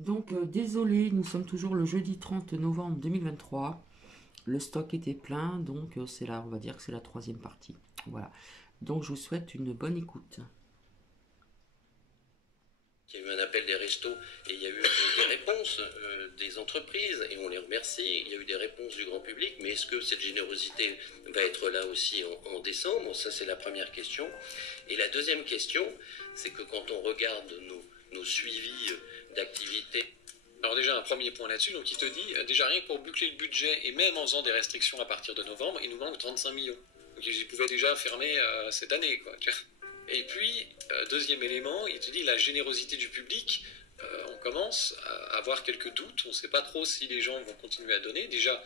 Donc, désolé, nous sommes toujours le jeudi 30 novembre 2023. Le stock était plein, donc c'est là, on va dire que c'est la troisième partie. Voilà. Donc, je vous souhaite une bonne écoute. Il y a eu un appel des restos et il y a eu des réponses des entreprises et on les remercie. Il y a eu des réponses du grand public, mais est-ce que cette générosité va être là aussi en décembre? Ça, c'est la première question. Et la deuxième question, c'est que quand on regarde nos suivis d'activités. Alors déjà, un premier point là-dessus, donc il te dit, déjà rien que pour boucler le budget, et même en faisant des restrictions à partir de novembre, il nous manque 35 millions. Donc ils pouvaient déjà fermer cette année, quoi. Et puis, deuxième élément, il te dit la générosité du public, on commence à avoir quelques doutes, on ne sait pas trop si les gens vont continuer à donner. Déjà,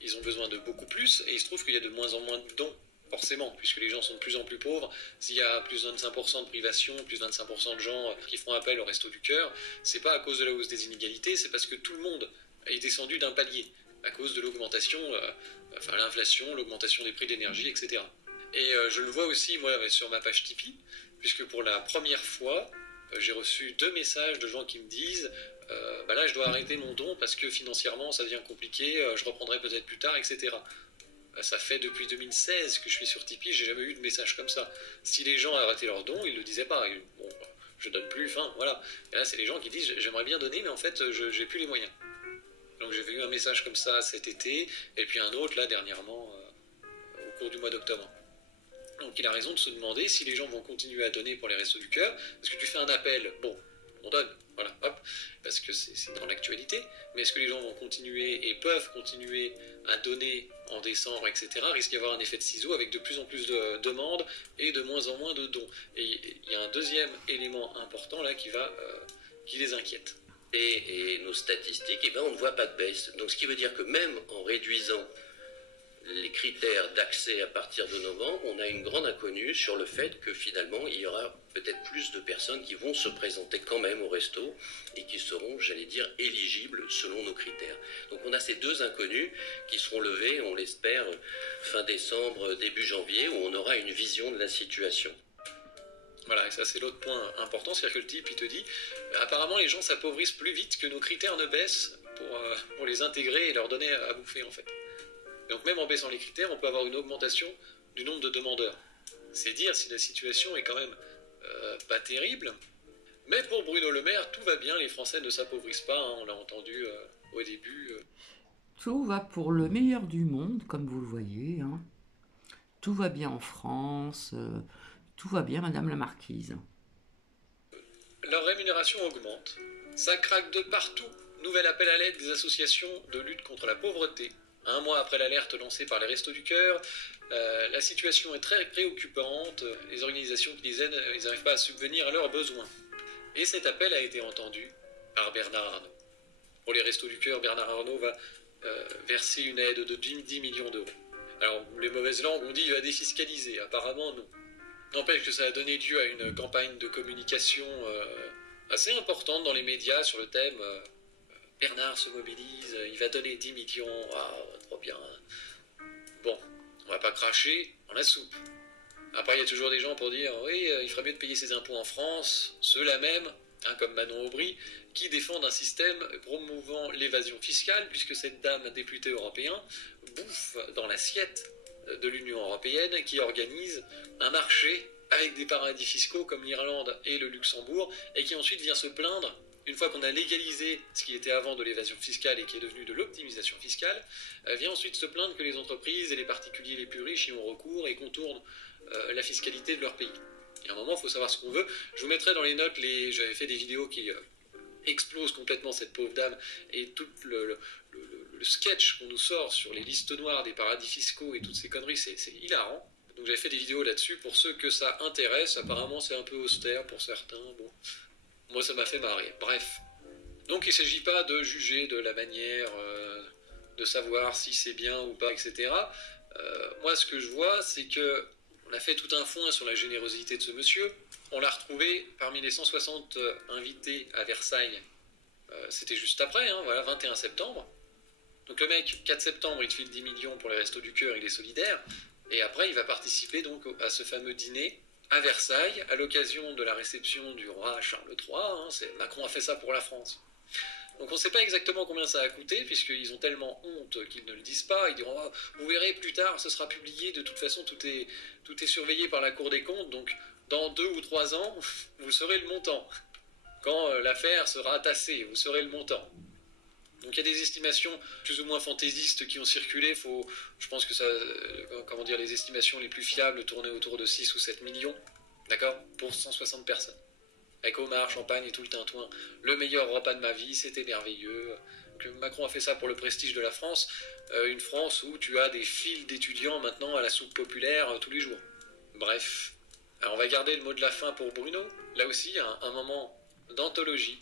ils ont besoin de beaucoup plus, et il se trouve qu'il y a de moins en moins de dons, forcément, puisque les gens sont de plus en plus pauvres. S'il y a plus de 25% de privation, plus de 25% de gens qui font appel au Resto du Cœur, c'est pas à cause de la hausse des inégalités, c'est parce que tout le monde est descendu d'un palier, à cause de l'augmentation, l'inflation, l'augmentation des prix d'énergie, etc. Et je le vois aussi, moi, sur ma page Tipeee, puisque pour la première fois, j'ai reçu 2 messages de gens qui me disent là, je dois arrêter mon don parce que financièrement, ça devient compliqué, je reprendrai peut-être plus tard, etc. Ça fait depuis 2016 que je suis sur Tipeee, j'ai jamais eu de message comme ça. Si les gens arrêtaient leurs dons, ils le disaient pas. Bon, je donne plus, voilà. Et là, c'est les gens qui disent j'aimerais bien donner, mais en fait, j'ai plus les moyens. Donc j'ai eu un message comme ça cet été, et puis un autre là dernièrement au cours du mois d'octobre. Donc il a raison de se demander si les gens vont continuer à donner pour les Restos du Cœur, parce que tu fais un appel, bon, on donne, voilà, hop, parce que c'est dans l'actualité, mais est-ce que les gens vont continuer et peuvent continuer à donner en décembre, etc. Risque d'y avoir un effet de ciseau avec de plus en plus de demandes et de moins en moins de dons. Et il y a un deuxième élément important là qui les inquiète. Et nos statistiques, on ne voit pas de baisse. Donc ce qui veut dire que même en réduisant les critères d'accès à partir de novembre, on a une grande inconnue sur le fait que finalement il y aura peut-être plus de personnes qui vont se présenter quand même au resto et qui seront, j'allais dire, éligibles selon nos critères. Donc on a ces deux inconnues qui seront levées, on l'espère, fin décembre, début janvier, où on aura une vision de la situation. Voilà, et ça c'est l'autre point important, c'est-à-dire que le type il te dit apparemment les gens s'appauvrissent plus vite que nos critères ne baissent pour les intégrer et leur donner à bouffer en fait. Donc même en baissant les critères, on peut avoir une augmentation du nombre de demandeurs. C'est dire si la situation est quand même pas terrible. Mais pour Bruno Le Maire, tout va bien, les Français ne s'appauvrissent pas, hein, on l'a entendu au début. Tout va pour le meilleur du monde, comme vous le voyez. Hein. Tout va bien en France, tout va bien, Madame la Marquise. Leur rémunération augmente. Ça craque de partout. Nouvel appel à l'aide des associations de lutte contre la pauvreté. Un mois après l'alerte lancée par les Restos du Cœur, la situation est très préoccupante. Les organisations qui les aident, ils n'arrivent pas à subvenir à leurs besoins. Et cet appel a été entendu par Bernard Arnault. Pour les Restos du Cœur, Bernard Arnault va verser une aide de 10 millions d'euros. Alors, les mauvaises langues ont dit qu'il va défiscaliser. Apparemment, non. N'empêche que ça a donné lieu à une campagne de communication assez importante dans les médias sur le thème Bernard se mobilise, il va donner 10 millions, trop bien. Bon, on va pas cracher dans la soupe. Après, il y a toujours des gens pour dire oui, il ferait mieux de payer ses impôts en France, ceux-là même, comme Manon Aubry, qui défendent un système promouvant l'évasion fiscale, puisque cette dame députée européen bouffe dans l'assiette de l'Union européenne qui organise un marché avec des paradis fiscaux comme l'Irlande et le Luxembourg, et qui ensuite vient se plaindre, une fois qu'on a légalisé ce qui était avant de l'évasion fiscale et qui est devenu de l'optimisation fiscale, vient ensuite se plaindre que les entreprises et les particuliers les plus riches y ont recours et contournent la fiscalité de leur pays. Il y a un moment, il faut savoir ce qu'on veut. Je vous mettrai dans les notes, j'avais fait des vidéos qui explosent complètement cette pauvre dame, et tout le sketch qu'on nous sort sur les listes noires des paradis fiscaux et toutes ces conneries, c'est hilarant. Donc j'avais fait des vidéos là-dessus pour ceux que ça intéresse. Apparemment c'est un peu austère pour certains, bon, moi ça m'a fait marrer. Bref, donc il ne s'agit pas de juger de la manière de savoir si c'est bien ou pas, etc. Moi ce que je vois, c'est que on a fait tout un foin sur la générosité de ce monsieur. On l'a retrouvé parmi les 160 invités à Versailles. C'était juste après, 21 septembre. Donc le mec, 4 septembre, il te file 10 millions pour les Restos du Cœur, il est solidaire. Et après, il va participer donc à ce fameux dîner à Versailles, à l'occasion de la réception du roi Charles III. Macron a fait ça pour la France. Donc on ne sait pas exactement combien ça a coûté, puisqu'ils ont tellement honte qu'ils ne le disent pas. Ils diront, oh, vous verrez plus tard, ce sera publié, de toute façon tout est surveillé par la Cour des comptes, donc dans 2 ou 3 ans, vous saurez le montant. Quand l'affaire sera tassée, vous saurez le montant. Donc il y a des estimations plus ou moins fantaisistes qui ont circulé. Je pense que les estimations les plus fiables tournaient autour de 6 ou 7 millions, d'accord, pour 160 personnes. Avec homard, champagne et tout le tintouin. Le meilleur repas de ma vie, c'était merveilleux. Donc, Macron a fait ça pour le prestige de la France. Une France où tu as des files d'étudiants maintenant à la soupe populaire tous les jours. Bref. Alors on va garder le mot de la fin pour Bruno. Là aussi, un moment d'anthologie.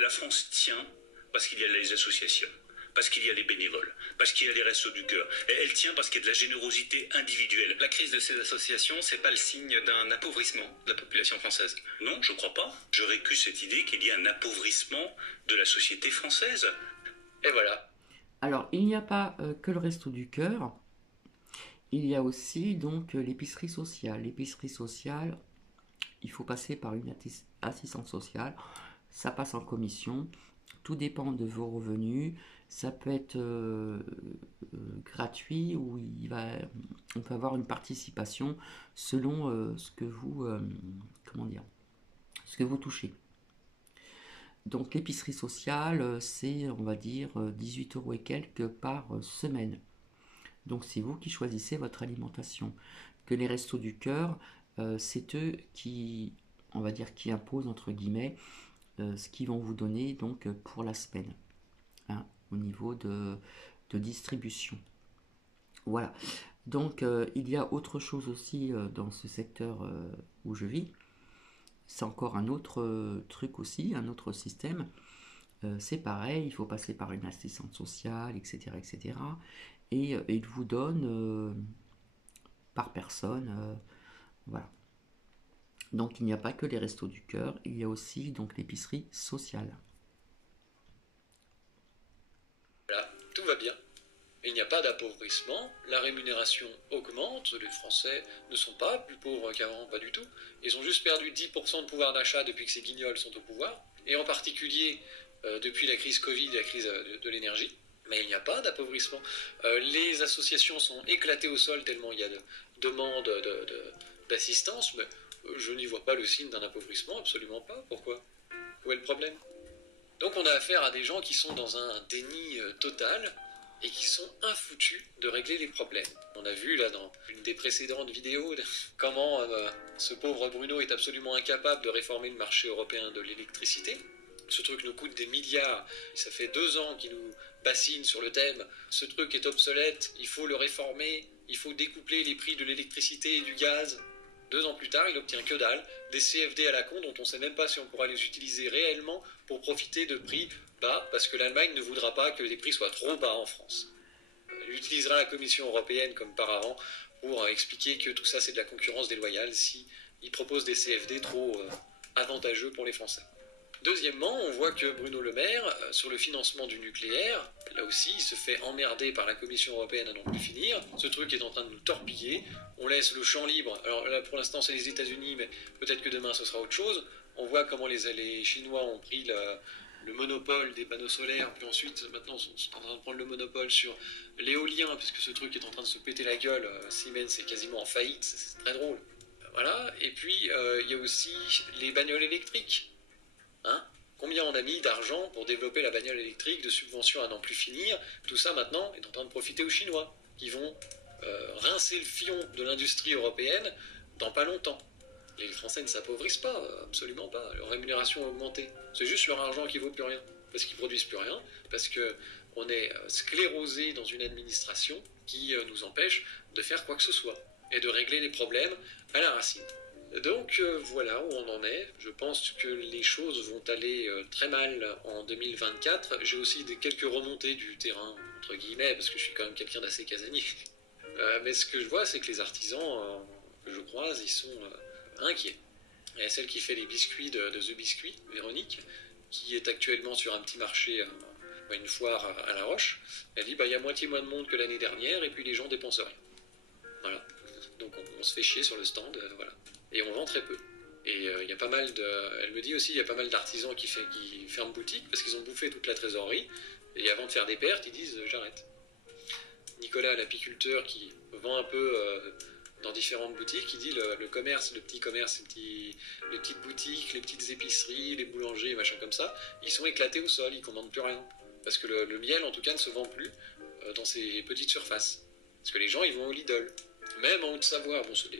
La France tient parce qu'il y a les associations, parce qu'il y a les bénévoles, parce qu'il y a les restos du cœur. Et elle tient parce qu'il y a de la générosité individuelle. La crise de ces associations, c'est pas le signe d'un appauvrissement de la population française? Non, je crois pas. Je récuse cette idée qu'il y ait un appauvrissement de la société française. Et voilà. Alors, il n'y a pas que le Resto du Cœur. Il y a aussi donc l'épicerie sociale. L'épicerie sociale, il faut passer par une assistante sociale. Ça passe en commission. Tout dépend de vos revenus. Ça peut être gratuit ou on peut avoir une participation selon ce que vous touchez. Donc l'épicerie sociale, c'est on va dire 18 € et quelques par semaine. Donc c'est vous qui choisissez votre alimentation. Que les restos du cœur, c'est eux qui, on va dire, qui imposent entre guillemets ce qu'ils vont vous donner donc pour la semaine, hein, au niveau de distribution. Voilà. Donc il y a autre chose aussi dans ce secteur où je vis. C'est encore un autre truc aussi, un autre système. C'est pareil, il faut passer par une assistante sociale, etc. etc. Et il vous donne par personne, voilà. Donc il n'y a pas que les restos du cœur, il y a aussi donc l'épicerie sociale. Voilà, tout va bien. Il n'y a pas d'appauvrissement, la rémunération augmente, les Français ne sont pas plus pauvres qu'avant, pas du tout. Ils ont juste perdu 10% de pouvoir d'achat depuis que ces guignols sont au pouvoir, et en particulier depuis la crise Covid et la crise de l'énergie. Mais il n'y a pas d'appauvrissement. Les associations sont éclatées au sol tellement il y a de demandes d'assistance, mais je n'y vois pas le signe d'un appauvrissement, absolument pas. Pourquoi? Où est le problème? Donc on a affaire à des gens qui sont dans un déni total et qui sont infoutus de régler les problèmes. On a vu là dans une des précédentes vidéos comment ce pauvre Bruno est absolument incapable de réformer le marché européen de l'électricité. Ce truc nous coûte des milliards. Ça fait 2 ans qu'il nous bassine sur le thème. Ce truc est obsolète, il faut le réformer, il faut découpler les prix de l'électricité et du gaz. 2 ans plus tard, il obtient que dalle, des CFD à la con dont on ne sait même pas si on pourra les utiliser réellement pour profiter de prix bas, parce que l'Allemagne ne voudra pas que les prix soient trop bas en France. Il utilisera la Commission européenne comme paravent pour expliquer que tout ça c'est de la concurrence déloyale si il propose des CFD trop avantageux pour les Français. Deuxièmement, on voit que Bruno Le Maire, sur le financement du nucléaire, là aussi, il se fait emmerder par la Commission européenne à n'en plus finir. Ce truc est en train de nous torpiller. On laisse le champ libre. Alors là, pour l'instant, c'est les États-Unis, mais peut-être que demain, ce sera autre chose. On voit comment les Chinois ont pris le monopole des panneaux solaires, puis ensuite, maintenant, ils sont en train de prendre le monopole sur l'éolien, puisque ce truc est en train de se péter la gueule. Siemens est quasiment en faillite, c'est très drôle. Voilà. Et puis, il y a aussi les bagnoles électriques. Hein? Combien on a mis d'argent pour développer la bagnole électrique, de subventions à n'en plus finir? Tout ça maintenant est en train de profiter aux Chinois, qui vont rincer le fion de l'industrie européenne dans pas longtemps. Les Français ne s'appauvrissent pas, absolument pas. Leur rémunération a augmenté. C'est juste leur argent qui vaut plus rien, parce qu'ils produisent plus rien, parce qu'on est sclérosé dans une administration qui nous empêche de faire quoi que ce soit et de régler les problèmes à la racine. Donc voilà où on en est. Je pense que les choses vont aller très mal en 2024. J'ai aussi quelques remontées du terrain, entre guillemets, parce que je suis quand même quelqu'un d'assez casanier. Mais ce que je vois, c'est que les artisans que je croise, ils sont inquiets. Il y a celle qui fait les biscuits de The Biscuit, Véronique, qui est actuellement sur un petit marché, une foire à La Roche. Elle dit, il y a moitié moins de monde que l'année dernière, et puis les gens dépensent rien. Voilà. Donc on se fait chier sur le stand, voilà. Et on vend très peu. Et il y a pas mal elle me dit aussi, il y a pas mal d'artisans qui ferment boutique parce qu'ils ont bouffé toute la trésorerie. Et avant de faire des pertes, ils disent j'arrête. Nicolas, l'apiculteur qui vend un peu dans différentes boutiques, il dit le commerce, le petit commerce, les petites boutiques, les petites épiceries, les boulangers, machin comme ça, ils sont éclatés au sol, ils commandent plus rien. Parce que le miel, en tout cas, ne se vend plus dans ces petites surfaces. Parce que les gens, ils vont au Lidl. Même en Haute-Savoie, bon, c'est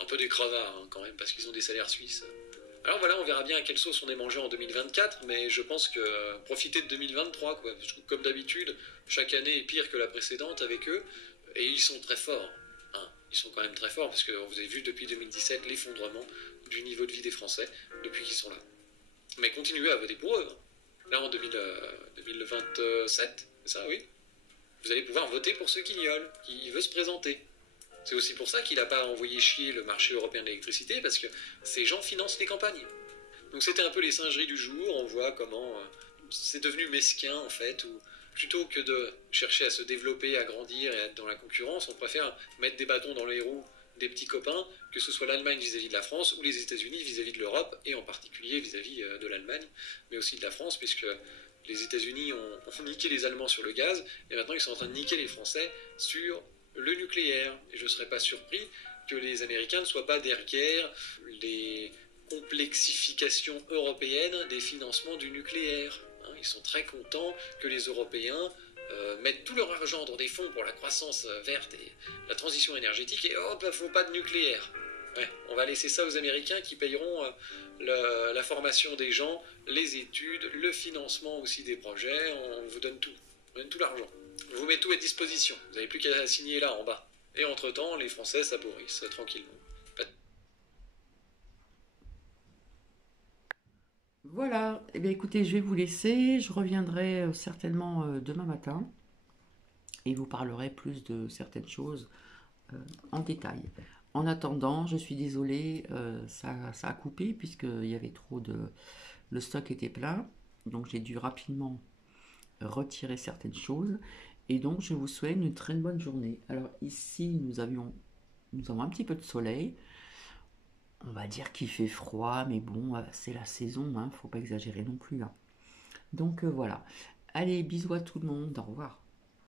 un peu des crevards hein, quand même, parce qu'ils ont des salaires suisses. Alors voilà, on verra bien à quelle sauce on est mangé en 2024, mais je pense que profiter de 2023, quoi. Parce que comme d'habitude, chaque année est pire que la précédente avec eux, et ils sont très forts. Hein. Ils sont quand même très forts, parce que vous avez vu depuis 2017 l'effondrement du niveau de vie des Français depuis qu'ils sont là. Mais continuez à voter pour eux. Hein. Là en 2027, c'est ça, oui. Vous allez pouvoir voter pour ceux qui guignolent, qui veulent se présenter. C'est aussi pour ça qu'il n'a pas envoyé chier le marché européen de l'électricité, parce que ces gens financent les campagnes. Donc c'était un peu les singeries du jour, on voit comment c'est devenu mesquin en fait, où plutôt que de chercher à se développer, à grandir et à être dans la concurrence, on préfère mettre des bâtons dans les roues des petits copains, que ce soit l'Allemagne vis-à-vis de la France ou les États-Unis vis-à-vis de l'Europe, et en particulier vis-à-vis de l'Allemagne, mais aussi de la France, puisque les États-Unis ont niqué les Allemands sur le gaz, et maintenant ils sont en train de niquer les Français sur le nucléaire. Et je ne serais pas surpris que les Américains ne soient pas derrière les complexifications européennes des financements du nucléaire. Hein, ils sont très contents que les Européens mettent tout leur argent dans des fonds pour la croissance verte et la transition énergétique, et hop, il ne faut pas de nucléaire. Ouais, on va laisser ça aux Américains qui payeront la formation des gens, les études, le financement aussi des projets. On vous donne tout. On donne tout l'argent. On vous met tout à disposition. Vous n'avez plus qu'à signer là en bas. Et entre-temps, les Français s'appauvrissent tranquillement. Voilà, eh bien écoutez, je vais vous laisser. Je reviendrai certainement demain matin et vous parlerai plus de certaines choses en détail. En attendant, je suis désolée, ça a coupé puisqu'il y avait trop de... Le stock était plein, donc j'ai dû rapidement retirer certaines choses. Et donc, je vous souhaite une très bonne journée. Alors ici, nous avons un petit peu de soleil. On va dire qu'il fait froid, mais bon, c'est la saison, hein, faut pas exagérer non plus. Hein. Donc voilà. Allez, bisous à tout le monde, au revoir.